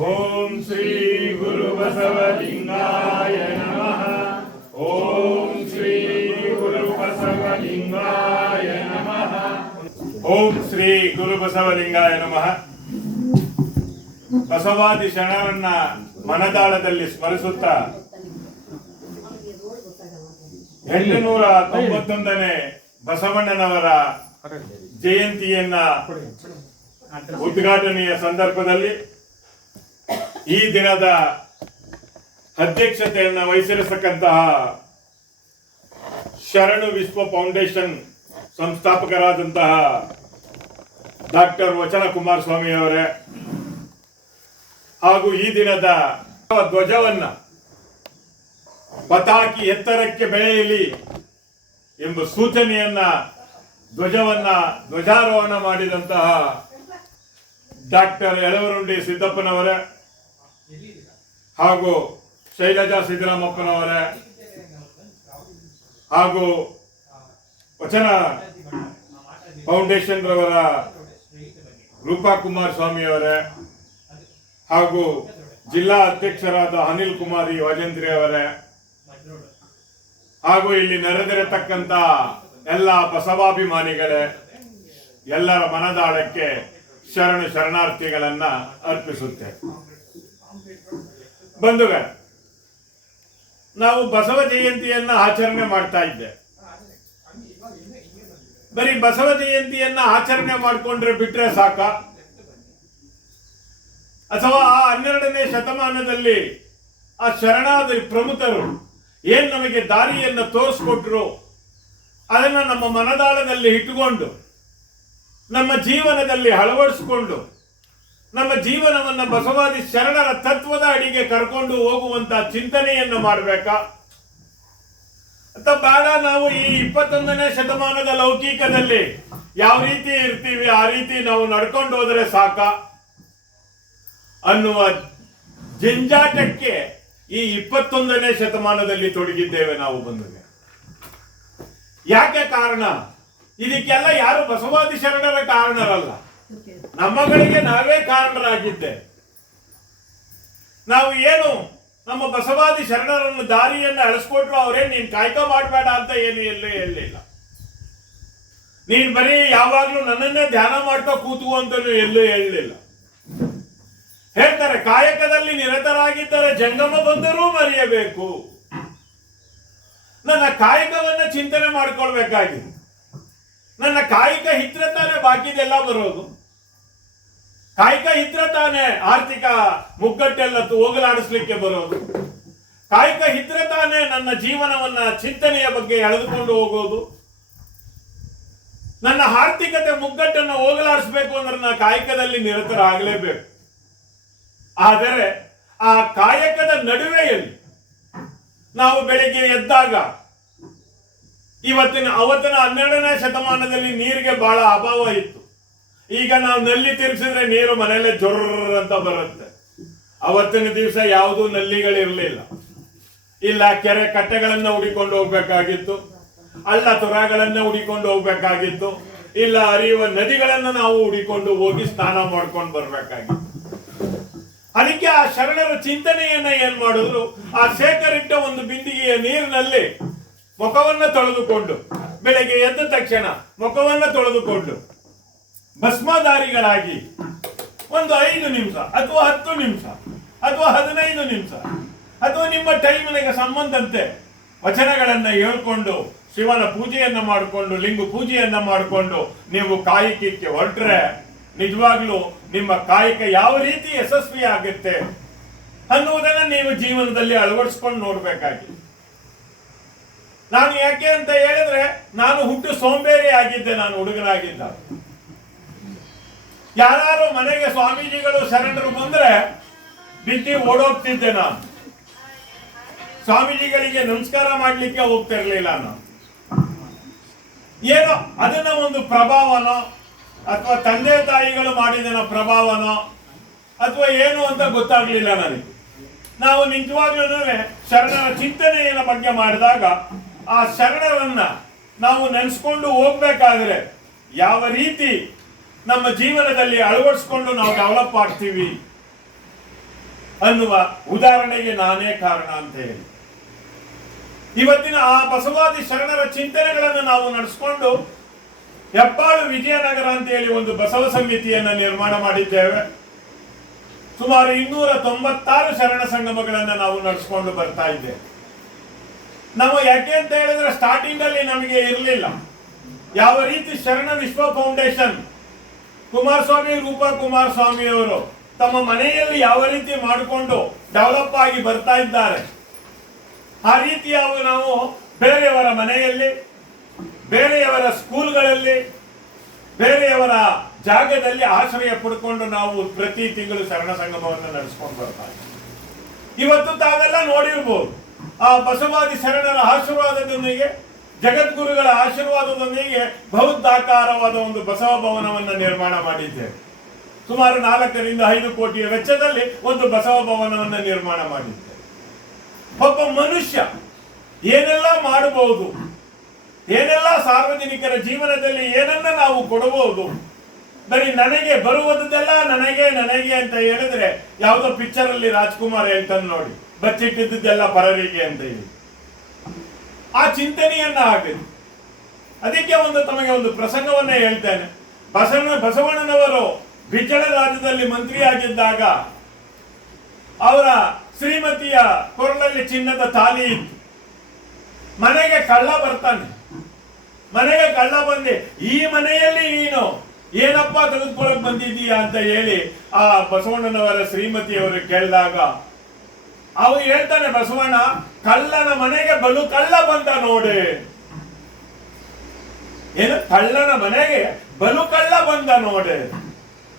ಓಂ ಶ್ರೀ ಗುರು ಬಸವಲಿಂಗಾಯ ನಮಃ. ಓಂ ಶ್ರೀ ಗುರು ಬಸವಲಿಂಗಾಯ ನಮಃ. ಓಂ ಶ್ರೀ ಗುರು ಬಸವಲಿಂಗಾಯ ನಮಃ. ಬಸವಾದಿ ಶರಣರನ್ನ ಮನದಾಳದಲ್ಲಿ ಸ್ಮರಿಸುತ್ತಾ 891ನೇ ಬಸವಣ್ಣನವರ ಜಯಂತಿಯನ್ನ ಉದ್ಘಾಟನೆಯ ಸಂದರ್ಭದಲ್ಲಿ ಈ ದಿನದ ಅಧ್ಯಕ್ಷತೆಯನ್ನು ವಹಿಸಿರತಕ್ಕಂತಹ ಶರಣು ವಿಶ್ವ ಫೌಂಡೇಶನ್ ಸಂಸ್ಥಾಪಕರಾದಂತಹ ಡಾಕ್ಟರ್ ವಚನ ಕುಮಾರಸ್ವಾಮಿ ಅವರೇ ಹಾಗೂ ಈ ದಿನದ ಧ್ವಜವನ್ನ ಪತಾಕಿ ಎತ್ತರಕ್ಕೆ ಬೆಳೆಯಲಿ ಎಂಬ ಸೂಚನೆಯನ್ನ ಧ್ವಜಾರೋಹಣ ಮಾಡಿದಂತಹ ಡಾಕ್ಟರ್ ಯಳವರುಂಡಿ ಸಿದ್ದಪ್ಪನವರೇ ಹಾಗೂ ಶೈಲಜಾ ಸಿದ್ದರಾಮಪ್ಪನವರೇ ಹಾಗೂ ವಚನ ಫೌಂಡೇಶನ್ ರವರ ರೂಪಾ ಕುಮಾರಸ್ವಾಮಿ ಅವರೇ ಹಾಗೂ ಜಿಲ್ಲಾ ಅಧ್ಯಕ್ಷರಾದ ಅನಿಲ್ ಕುಮಾರಿ ವಾಜೇಂದ್ರಿ ಅವರೇ ಹಾಗೂ ಇಲ್ಲಿ ನೆರೆದಿರತಕ್ಕಂತ ಎಲ್ಲ ಬಸವಾಭಿಮಾನಿಗಳೇ, ಎಲ್ಲರ ಮನದಾಳಕ್ಕೆ ಶರಣಾರ್ಥಿಗಳನ್ನ ಅರ್ಪಿಸುತ್ತೇವೆ. ಬಂಧುಗಳೇ, ನಾವು ಬಸವ ಜಯಂತಿಯನ್ನ ಆಚರಣೆ ಮಾಡ್ತಾ ಇದ್ದೆ. ಬರೀ ಬಸವ ಜಯಂತಿಯನ್ನ ಆಚರಣೆ ಮಾಡಿಕೊಂಡ್ರೆ ಬಿಟ್ರೆ ಸಾಕ, ಅಥವಾ ಆ 12ನೇ ಶತಮಾನದಲ್ಲಿ ಆ ಶರಣಾದ ಪ್ರಮುಖರು ಏನ್ ನಮಗೆ ದಾರಿಯನ್ನು ತೋರಿಸ್ಕೊಟ್ರು ಅದನ್ನ ನಮ್ಮ ಮನದಾಳದಲ್ಲಿ ಇಟ್ಟುಕೊಂಡು ನಮ್ಮ ಜೀವನದಲ್ಲಿ ಅಳವಡಿಸಿಕೊಂಡು ನಮ್ಮ ಜೀವನವನ್ನು ಬಸವಾದಿ ಶರಣರ ತತ್ವದ ಅಡಿಗೆ ಕರ್ಕೊಂಡು ಹೋಗುವಂತ ಚಿಂತನೆಯನ್ನು ಮಾಡಬೇಕಾ ಅಥವಾ ಬೇಡ, ನಾವು ಈ 21ನೇ ಶತಮಾನದ ಲೌಕಿಕದಲ್ಲಿ ಯಾವ ರೀತಿ ಇರ್ತೀವಿ ಆ ರೀತಿ ನಾವು ನಡ್ಕೊಂಡು ಹೋದರೆ ಸಾಕ ಅನ್ನುವ ಜಂಜಾಟಕ್ಕೆ ಈ 21ನೇ ಶತಮಾನದಲ್ಲಿ ತೊಡಗಿದ್ದೇವೆ ನಾವು ಬಂಧುಗಳೇ. ಯಾಕೆ ಕಾರಣ? ಇದಕ್ಕೆಲ್ಲ ಯಾರು ಬಸವಾದಿ ಶರಣರ ಕಾರಣರಲ್ಲ, ನಮ್ಮಗಳಿಗೆ ನಾವೇ ಕಾರಣರಾಗಿದ್ದೆ. ನಾವು ಏನು ನಮ್ಮ ಬಸವಾದಿ ಶರಣರನ್ನು ದಾರಿಯನ್ನು ಅಳಿಸ್ಕೊಟ್ರು, ಅವರೇ ನೀನ್ ಕಾಯ್ಕ ಮಾಡಬೇಡ ಅಂತ ಏನು ಎಲ್ಲೂ ಹೇಳಲಿಲ್ಲ. ನೀನ್ ಬರೀ ಯಾವಾಗ್ಲೂ ನನ್ನನ್ನೇ ಧ್ಯಾನ ಮಾಡ್ತಾ ಕೂತು ಅಂತಲೂ ಎಲ್ಲೂ ಹೇಳಲಿಲ್ಲ. ಹೇಳ್ತಾರೆ, ಕಾಯಕದಲ್ಲಿ ನಿರತರಾಗಿದ್ದರೆ ಜಂಗಮ ಬಂದರೂ ಮರೆಯಬೇಕು. ನನ್ನ ಕಾಯಕವನ್ನ ಚಿಂತನೆ ಮಾಡ್ಕೊಳ್ಬೇಕಾಗಿದೆ. ನನ್ನ ಕಾಯಿಕ ಹಿತ್ರ ತಾನೇ ಬಾಕಿದೆಲ್ಲ ಬರೋದು. ಕಾಯಿಕ ಹಿತ್ರ ತಾನೇ ಆರ್ಥಿಕ ಮುಗ್ಗಟ್ಟೆಲ್ಲ ಹೋಗಲಾಡಿಸ್ಲಿಕ್ಕೆ ಬರೋದು. ಕಾಯಿಕ ಹಿತ್ರ ತಾನೇ ನನ್ನ ಜೀವನವನ್ನ ಚಿಂತನೆಯ ಬಗ್ಗೆ ಎಳೆದುಕೊಂಡು ಹೋಗೋದು. ನನ್ನ ಆರ್ಥಿಕತೆ ಮುಗ್ಗಟ್ಟನ್ನು ಹೋಗಲಾಡಿಸ್ಬೇಕು ಅಂದ್ರೆ ನಾ ಕಾಯಕದಲ್ಲಿ ನಿರತರಾಗಲೇಬೇಕು. ಆದರೆ ಆ ಕಾಯಕದ ನಡುವೆಯಲ್ಲಿ ನಾವು ಬೆಳಿಗ್ಗೆ ಎದ್ದಾಗ ಅವತ್ತಿನ 12ನೇ ಶತಮಾನದಲ್ಲಿ ನೀರಿಗೆ ಬಹಳ ಅಭಾವ ಇತ್ತು. ಈಗ ನಾವು ನಲ್ಲಿ ತಿರ್ಗಿಸಿದ್ರೆ ನೀರು ಮನೆಯಲ್ಲೇ ಜೊರ್ರ ಅಂತ ಬರುತ್ತೆ. ಅವತ್ತಿನ ದಿವಸ ಯಾವುದೂ ನಲ್ಲಿಗಳಿರಲಿಲ್ಲ. ಇಲ್ಲ ಕೆರೆ ಕಟ್ಟೆಗಳನ್ನ ಹುಡಿಕೊಂಡು ಹೋಗ್ಬೇಕಾಗಿತ್ತು, ಹಳ್ಳ ತೊರೆಗಳನ್ನ ಹುಡಿಕೊಂಡು ಹೋಗ್ಬೇಕಾಗಿತ್ತು, ಇಲ್ಲ ಹರಿಯುವ ನದಿಗಳನ್ನ ನಾವು ಹುಡಿಕೊಂಡು ಹೋಗಿ ಸ್ನಾನ ಮಾಡ್ಕೊಂಡು ಬರ್ಬೇಕಾಗಿತ್ತು. ಅದಕ್ಕೆ ಆ ಶರಣರ ಚಿಂತನೆಯನ್ನ ಏನ್ ಮಾಡಿದ್ರು, ಆ ಶೇಖರಿಟ್ಟ ಒಂದು ಬಿಂದಿಗೆಯ ನೀರಿನಲ್ಲಿ ಮುಖವನ್ನ ತೊಳೆದುಕೊಂಡು ಬೆಳಗ್ಗೆ ಎದ್ದ ತಕ್ಷಣ ಮುಖವನ್ನ ತೊಳೆದುಕೊಂಡು ಭಸ್ಮಧಾರಿಗಳಾಗಿ ಒಂದು 5 ನಿಮಿಷ ಅಥವಾ 10 ನಿಮಿಷ ಅಥವಾ 15 ನಿಮಿಷ ಅಥವಾ ನಿಮ್ಮ ಟೈಮಿಗೆ ಸಂಬಂಧಂತೆ ವಚನಗಳನ್ನ ಹೇಳ್ಕೊಂಡು ಶಿವನ ಪೂಜೆಯನ್ನ ಮಾಡಿಕೊಂಡು ಲಿಂಗ ಪೂಜೆಯನ್ನ ಮಾಡಿಕೊಂಡು ನೀವು ಕಾಯಕಕ್ಕೆ ಹೊರಟ್ರೆ ನಿಜವಾಗ್ಲೂ ನಿಮ್ಮ ಕಾಯಕ ಯಾವ ರೀತಿ ಯಶಸ್ವಿ ಆಗುತ್ತೆ ಅನ್ನುವುದನ್ನ ನೀವು ಜೀವನದಲ್ಲಿ ಅಳವಡಿಸ್ಕೊಂಡು ನೋಡ್ಬೇಕಾಗಿದೆ. ನಾನು ಯಾಕೆ ಅಂತ ಹೇಳಿದ್ರೆ, ನಾನು ಹುಟ್ಟು ಸೋಂಬೇರಿ ಆಗಿದ್ದೆ. ನಾನು ಹುಡುಗನಾಗಿದ್ದ, ಯಾರು ಮನೆಗೆ ಸ್ವಾಮೀಜಿಗಳು ಶರಣರು ಬಂದ್ರೆ ಬಿದ್ದಿ ಓಡೋಗ್ತಿದ್ದೆ. ನಾನು ಸ್ವಾಮೀಜಿಗಳಿಗೆ ನಮಸ್ಕಾರ ಮಾಡ್ಲಿಕ್ಕೆ ಹೋಗ್ತಿರ್ಲಿಲ್ಲ. ನಾನು ಏನೋ ಅದನ್ನ ಒಂದು ಪ್ರಭಾವನೋ ಅಥವಾ ತಂದೆ ತಾಯಿಗಳು ಮಾಡಿದ ಪ್ರಭಾವನೋ ಅಥವಾ ಏನು ಅಂತ ಗೊತ್ತಾಗ್ಲಿಲ್ಲ ನನಗೆ. ನಾವು ನಿಜವಾಗ್ಲೂ ಶರಣರ ಚಿಂತನೆಯ ಬಗ್ಗೆ ಮಾಡಿದಾಗ ಆ ಶರಣರನ್ನ ನಾವು ನೆನೆಸ್ಕೊಂಡು ಹೋಗ್ಬೇಕಾದ್ರೆ ಯಾವ ರೀತಿ ನಮ್ಮ ಜೀವನದಲ್ಲಿ ಅಳವಡಿಸ್ಕೊಂಡು ನಾವು ಡೆವಲಪ್ ಆಗ್ತೀವಿ ಅನ್ನುವ ಉದಾಹರಣೆಗೆ ನಾನೇ ಕಾರಣ ಅಂತ ಹೇಳಿ ಇವತ್ತಿನ ಆ ಬಸವಾದಿ ಶರಣರ ಚಿಂತನೆಗಳನ್ನು ನಾವು ನಡೆಸಿಕೊಂಡು ಹೆಬ್ಬಾಳು ವಿಜಯನಗರ ಅಂತ ಹೇಳಿ ಒಂದು ಬಸವ ಸಮಿತಿಯನ್ನ ನಿರ್ಮಾಣ ಮಾಡಿದ್ದೇವೆ. ಸುಮಾರು 296 ಶರಣ ಸಂಗಮಗಳನ್ನ ನಾವು ನಡೆಸಿಕೊಂಡು ಬರ್ತಾ ಇದ್ದೇವೆ. ನಾವು ಯಾಕೆ ಅಂತ ಹೇಳಿದ್ರೆ ಸ್ಟಾರ್ಟಿಂಗ್ ಅಲ್ಲಿ ನಮಗೆ ಇರಲಿಲ್ಲ ಯಾವ ರೀತಿ ಶರಣ ವಿಶ್ವ ಫೌಂಡೇಶನ್ ಕುಮಾರಸ್ವಾಮಿ ರೂಪಾ ಕುಮಾರಸ್ವಾಮಿ ಅವರು ತಮ್ಮ ಮನೆಯಲ್ಲಿ ಯಾವ ರೀತಿ ಮಾಡಿಕೊಂಡು ಡೆವಲಪ್ ಆಗಿ ಬರ್ತಾ ಇದ್ದಾರೆ, ಆ ರೀತಿ ನಾವು ಬೇರೆಯವರ ಮನೆಯಲ್ಲಿ, ಬೇರೆಯವರ ಸ್ಕೂಲ್ಗಳಲ್ಲಿ, ಬೇರೆಯವರ ಜಾಗದಲ್ಲಿ ಆಶ್ರಯ ಪಡ್ಕೊಂಡು ನಾವು ಪ್ರತಿ ತಿಂಗಳು ಶರಣ ಸಂಗಮವನ್ನು ನಡೆಸ್ಕೊಂಡು ಬರ್ತಾ ಇದ್ದೀವಿ. ಇವತ್ತು ತಾವೆಲ್ಲ ನೋಡಿರ್ಬೋದು, ಆ ಬಸವಾದಿ ಶರಣರ ಆಶೀರ್ವಾದದೊಂದಿಗೆ, ಜಗದ್ಗುರುಗಳ ಆಶೀರ್ವಾದದೊಂದಿಗೆ ಬೌದ್ಧಾಕಾರವಾದ ಒಂದು ಬಸವ ಭವನವನ್ನು ನಿರ್ಮಾಣ ಮಾಡಿದ್ದೇವೆ. ಸುಮಾರು 4 ರಿಂದ 5 ಕೋಟಿಯ ವೆಚ್ಚದಲ್ಲಿ ಒಂದು ಬಸವ ಭವನವನ್ನು ನಿರ್ಮಾಣ ಮಾಡಿದ್ದೇವೆ. ಒಬ್ಬ ಮನುಷ್ಯ ಏನೆಲ್ಲ ಮಾಡಬಹುದು, ಏನೆಲ್ಲ ಸಾರ್ವಜನಿಕರ ಜೀವನದಲ್ಲಿ ಏನನ್ನ ನಾವು ಕೊಡಬಹುದು, ಬರೀ ನನಗೆ ಬರುವುದೆಲ್ಲ ನನಗೆ ನನಗೆ ಅಂತ ಹೇಳಿದ್ರೆ ಯಾವುದೋ ಪಿಕ್ಚರ್ ಅಲ್ಲಿ ರಾಜ್ಕುಮಾರ್ ಹೇಳ್ತಾನೆ ನೋಡಿ, ಬಚ್ಚಿಟ್ಟಿದ್ದೆಲ್ಲ ಪರರಿಗೆ ಅಂತ ಹೇಳಿ ಆ ಚಿಂತನೆಯನ್ನ ಆಗಬೇಕು. ಅದಕ್ಕೆ ತಮಗೆ ಒಂದು ಪ್ರಸಂಗವನ್ನ ಹೇಳ್ತೇನೆ. ಬಸವಣ್ಣನವರು ಬಿಜ್ಜಳ ರಾಜ್ಯದಲ್ಲಿ ಮಂತ್ರಿಯಾಗಿದ್ದಾಗ ಅವರ ಶ್ರೀಮತಿಯ ಕೊರಳಲ್ಲಿ ಚಿನ್ನದ ತಾಲಿ ಇತ್ತು. ಮನೆಗೆ ಕಳ್ಳ ಬರ್ತಾನೆ. ಮನೆಗೆ ಕಳ್ಳ ಬಂದೆ, ಈ ಮನೆಯಲ್ಲಿ ನೀನು ಏನಪ್ಪ ತೆಗೆದುಕೊಳ್ಳಕ್ ಬಂದಿದ್ದೀಯಾ ಅಂತ ಹೇಳಿ ಆ ಬಸವಣ್ಣನವರ ಶ್ರೀಮತಿಯವರು ಕೇಳಿದಾಗ ಅವ್ರು ಹೇಳ್ತಾನೆ, ಬಸವಣ್ಣ, ಕಳ್ಳನ ಮನೆಗೆ ಬಲು ಕಳ್ಳ ಬಂದ ನೋಡೆ. ಏನು, ಕಳ್ಳನ ಮನೆಗೆ ಬಲು ಕಳ್ಳ ಬಂದ ನೋಡೆ,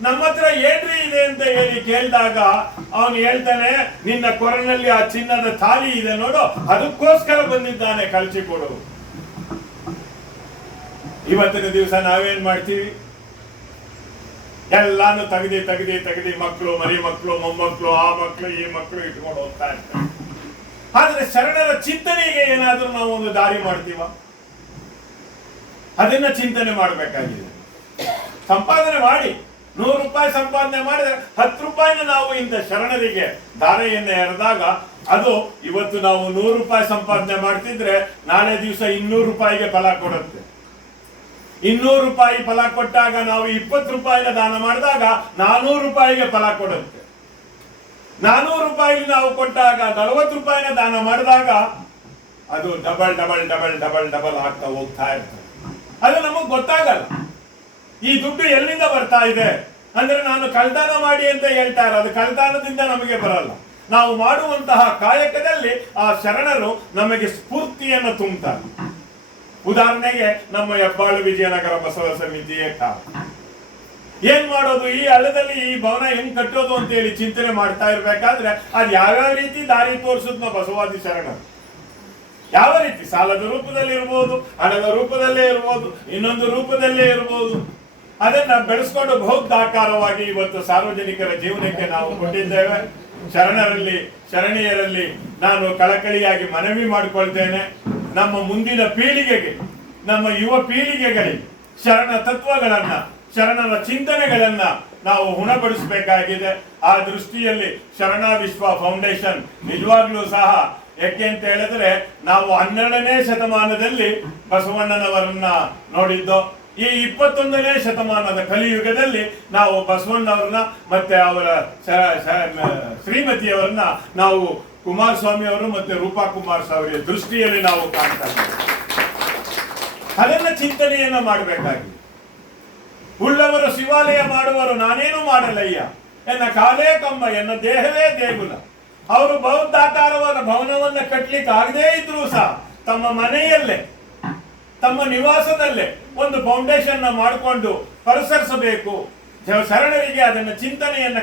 ನಮ್ಮ ಹತ್ರ ಏನ್ರಿ ಇದೆ ಅಂತ ಹೇಳಿ ಕೇಳಿದಾಗ ಅವನು ಹೇಳ್ತಾನೆ, ನಿನ್ನ ಕೊರನಲ್ಲಿ ಆ ಚಿನ್ನದ ತಾಲಿ ಇದೆ ನೋಡು, ಅದಕ್ಕೋಸ್ಕರ ಬಂದಿದ್ದಾನೆ, ಕಳಿಸಿಕೊಡು. ಇವತ್ತಿನ ದಿವಸ ನಾವೇನ್ ಮಾಡ್ತೀವಿ, ಎಲ್ಲಾನು ತೆಗೆದಿ ಮಕ್ಕಳು, ಮರಿ ಮಕ್ಕಳು, ಮೊಮ್ಮಕ್ಕಳು, ಆ ಮಕ್ಕಳು, ಈ ಮಕ್ಕಳು ಇಟ್ಕೊಂಡು ಹೋಗ್ತಾ ಇರ್ತಾರೆ. ಆದ್ರೆ ಶರಣರ ಚಿಂತನೆಗೆ ಏನಾದ್ರೂ ನಾವು ಒಂದು ದಾರಿ ಮಾಡ್ತೀವ? ಅದನ್ನ ಚಿಂತನೆ ಮಾಡಬೇಕಾಗಿದೆ. ಸಂಪಾದನೆ ಮಾಡಿ 100 ರೂಪಾಯಿ ಸಂಪಾದನೆ ಮಾಡಿದ್ರೆ 10 ರೂಪಾಯಿನ ನಾವು ಇಂಥ ಶರಣರಿಗೆ ಧಾರೆಯನ್ನು ಎರೆದಾಗ ಅದು ಇವತ್ತು ನಾವು 100 ರೂಪಾಯಿ ಸಂಪಾದನೆ ಮಾಡ್ತಿದ್ರೆ ನಾಳೆ ದಿವಸ 200 ರೂಪಾಯಿಗೆ ಫಲ ಕೊಡುತ್ತೆ. 200 ರೂಪಾಯಿ ಫಲ ಕೊಟ್ಟಾಗ ನಾವು 20 ರೂಪಾಯಿನ ದಾನ ಮಾಡಿದಾಗ 400 ರೂಪಾಯಿಗೆ ಫಲ ಕೊಡುತ್ತೆ. 400 ರೂಪಾಯಿ ನಾವು ಕೊಟ್ಟಾಗ 40 ರೂಪಾಯಿನ ದಾನ ಮಾಡಿದಾಗ ಅದು double double double double double ಆಗ್ತಾ ಹೋಗ್ತಾ ಇರ್ತದೆ. ಅದು ನಮಗ್ ಗೊತ್ತಾಗಲ್ಲ. ಈ ದುಡ್ಡು ಎಲ್ಲಿಂದ ಬರ್ತಾ ಇದೆ ಅಂದ್ರೆ ನಾನು ಕಳ್ತನ ಮಾಡಿ ಅಂತ ಹೇಳ್ತಾರೆ, ಅದು ಕಳ್ತನದಿಂದ ನಮಗೆ ಬರಲ್ಲ. ನಾವು ಮಾಡುವಂತಹ ಕಾಯಕದಲ್ಲಿ ಆ ಶರಣರು ನಮಗೆ ಸ್ಫೂರ್ತಿಯನ್ನು ತುಂಬುತ್ತಾರೆ. ಉದಾಹರಣೆಗೆ ನಮ್ಮ ಹೆಬ್ಬಾಳು ವಿಜಯನಗರ ಬಸವ ಸಮಿತಿಯೇ ಕಾರಣ. ಏನ್ ಮಾಡೋದು, ಈ ಹಳ್ಳದಲ್ಲಿ ಈ ಭವನ ಹೆಂಗ್ ಕಟ್ಟೋದು ಅಂತ ಹೇಳಿ ಚಿಂತನೆ ಮಾಡ್ತಾ ಇರ್ಬೇಕಾದ್ರೆ ಅದು ಯಾವ್ಯಾವ ರೀತಿ ದಾರಿ ತೋರಿಸುತ್ತ ಬಸವಾದಿ ಶರಣರು. ಯಾವ ರೀತಿ ಸಾಲದ ರೂಪದಲ್ಲಿ ಇರ್ಬೋದು, ಹಣದ ರೂಪದಲ್ಲೇ ಇರ್ಬೋದು, ಇನ್ನೊಂದು ರೂಪದಲ್ಲೇ ಇರ್ಬೋದು. ಅದನ್ನ ಬೆಳೆಸ್ಕೊಂಡು ಬೌದ್ಧಾಕಾರವಾಗಿ ಇವತ್ತು ಸಾರ್ವಜನಿಕರ ಜೀವನಕ್ಕೆ ನಾವು ಕೊಟ್ಟಿದ್ದೇವೆ. ಶರಣೀಯರಲ್ಲಿ ನಾನು ಕಳಕಳಿಯಾಗಿ ಮನವಿ ಮಾಡಿಕೊಳ್ತೇನೆ, ನಮ್ಮ ಮುಂದಿನ ಪೀಳಿಗೆಗೆ, ನಮ್ಮ ಯುವ ಪೀಳಿಗೆಗಳಿಗೆ ಶರಣ ತತ್ವಗಳನ್ನ, ಶರಣರ ಚಿಂತನೆಗಳನ್ನ ನಾವು ಉಣಬಡಿಸಬೇಕಾಗಿದೆ. ಆ ದೃಷ್ಟಿಯಲ್ಲಿ ಶರಣ ವಿಶ್ವ ಫೌಂಡೇಶನ್ ನಿಜವಾಗ್ಲೂ ಸಹ, ಯಾಕೆ ಅಂತ ಹೇಳಿದ್ರೆ ನಾವು 12ನೇ ಶತಮಾನದಲ್ಲಿ ಬಸವಣ್ಣನವರನ್ನ ನೋಡಿದ್ದು. ಈ 21ನೇ ಶತಮಾನದ ಕಲಿಯುಗದಲ್ಲಿ ನಾವು ಬಸವಣ್ಣವ್ರನ್ನ ಮತ್ತೆ ಅವರ ಶ್ರೀಮತಿಯವರನ್ನ ನಾವು ಕುಮಾರಸ್ವಾಮಿ ಅವರು ಮತ್ತೆ ರೂಪಾ ಕುಮಾರಸ್ವಾಮಿ ದೃಷ್ಟಿಯಲ್ಲಿ ನಾವು ಕಾಣ್ತಾ ಇದ್ದೇವೆ. ಅದನ್ನ ಚಿಂತನೆಯನ್ನ ಮಾಡಬೇಕಾಗಿದೆ. ಉಳ್ಳವರು ಶಿವಾಲಯ ಮಾಡುವರು, ನಾನೇನು ಮಾಡಲಯ್ಯ, ಎನ್ನ ಕಾಲೇ ಕಮ್ಮ, ಎನ್ನ ದೇಹವೇ ದೇಗುಲ. ಅವರು ಬೌದ್ಧಾಕಾರವಾದ ಭವನವನ್ನ ಕಟ್ಲಿಕ್ಕೆ ಆಗದೇ ಇದ್ರು ಸಹ ತಮ್ಮ ಮನೆಯಲ್ಲೇ, ತಮ್ಮ ನಿವಾಸದಲ್ಲೇ ಒಂದು ಫೌಂಡೇಶನ್ ಮಾಡಿಕೊಂಡು ಪರಿಸರಿಸಬೇಕು, ಶರಣರಿಗೆ ಅದನ್ನ ಚಿಂತನೆಯನ್ನ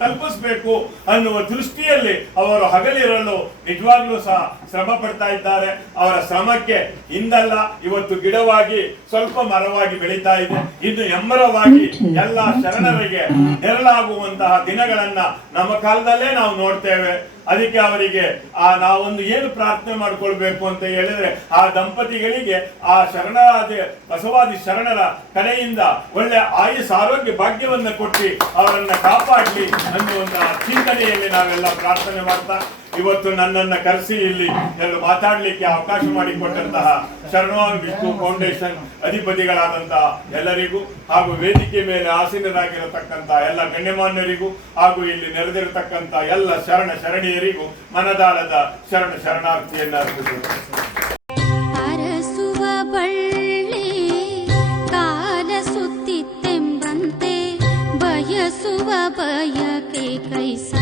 ಕಲ್ಪಿಸಬೇಕು ಅನ್ನುವ ದೃಷ್ಟಿಯಲ್ಲಿ ಅವರು ಹಗಲಿರಲು ನಿಜವಾಗ್ಲೂ ಸಹ ಶ್ರಮ ಪಡ್ತಾ ಇದ್ದಾರೆ. ಅವರ ಶ್ರಮಕ್ಕೆ ಹಿಂದಲ್ಲ, ಇವತ್ತು ಗಿಡವಾಗಿ ಸ್ವಲ್ಪ ಮರವಾಗಿ ಬೆಳೀತಾ ಇದೆ. ಇನ್ನು ಎಮ್ಮರವಾಗಿ ಎಲ್ಲ ಶರಣರಿಗೆ ನೆರಳಾಗುವಂತಹ ದಿನಗಳನ್ನ ನಮ್ಮ ಕಾಲದಲ್ಲೇ ನಾವು ನೋಡ್ತೇವೆ. ಅದಕ್ಕೆ ಅವರಿಗೆ ನಾವೊಂದು ಏನು ಪ್ರಾರ್ಥನೆ ಮಾಡ್ಕೊಳ್ಬೇಕು ಅಂತ ಹೇಳಿದ್ರೆ ಆ ದಂಪತಿಗಳಿಗೆ ಆ ಶರಣರಾದ ಬಸವಾದಿ ಶರಣರ ಕಡೆಯಿಂದ ಒಳ್ಳೆ ಆಯುಸ್ ಆರೋಗ್ಯ ಭಾಗ್ಯವನ್ನ ಕೊಟ್ಟು ಅವರನ್ನ ಕಾಪಾಡಲಿ ಅನ್ನುವಂತಹ ಚಿಂತನೆಯಲ್ಲಿ ನಾವೆಲ್ಲ ಪ್ರಾರ್ಥನೆ ಮಾಡ್ತಾ ಇವತ್ತು ನನ್ನನ್ನ ಕರೆಸಿ ಇಲ್ಲಿ ಮಾತಾಡ್ಲಿಕ್ಕೆ ಅವಕಾಶ ಮಾಡಿಕೊಟ್ಟಂತಹ ಶರಣವಾದ ವಿಷ್ಣು ಫೌಂಡೇಶನ್ ಅಧಿಪತಿಗಳಾದಂತಹ ಎಲ್ಲರಿಗೂ ಹಾಗೂ ವೇದಿಕೆ ಮೇಲೆ ಆಸೀನರಾಗಿರತಕ್ಕಂತಹ ಎಲ್ಲ ಗಣ್ಯಮಾನ್ಯರಿಗೂ ಹಾಗೂ ಇಲ್ಲಿ ನೆರೆದಿರತಕ್ಕಂತ ಎಲ್ಲ ಶರಣ ಶರಣಿಯರಿಗೂ ಮನದಾಳದ ಶರಣಾರ್ಥಿಯನ್ನ ಅರಸುವ ಬಳ್ಳಿ ಕಾಲ ಸುತ್ತಿತ್ತೆಂಬಂತೆ ಬಯಸುವ ಬಯಕೆ ಕೈಸ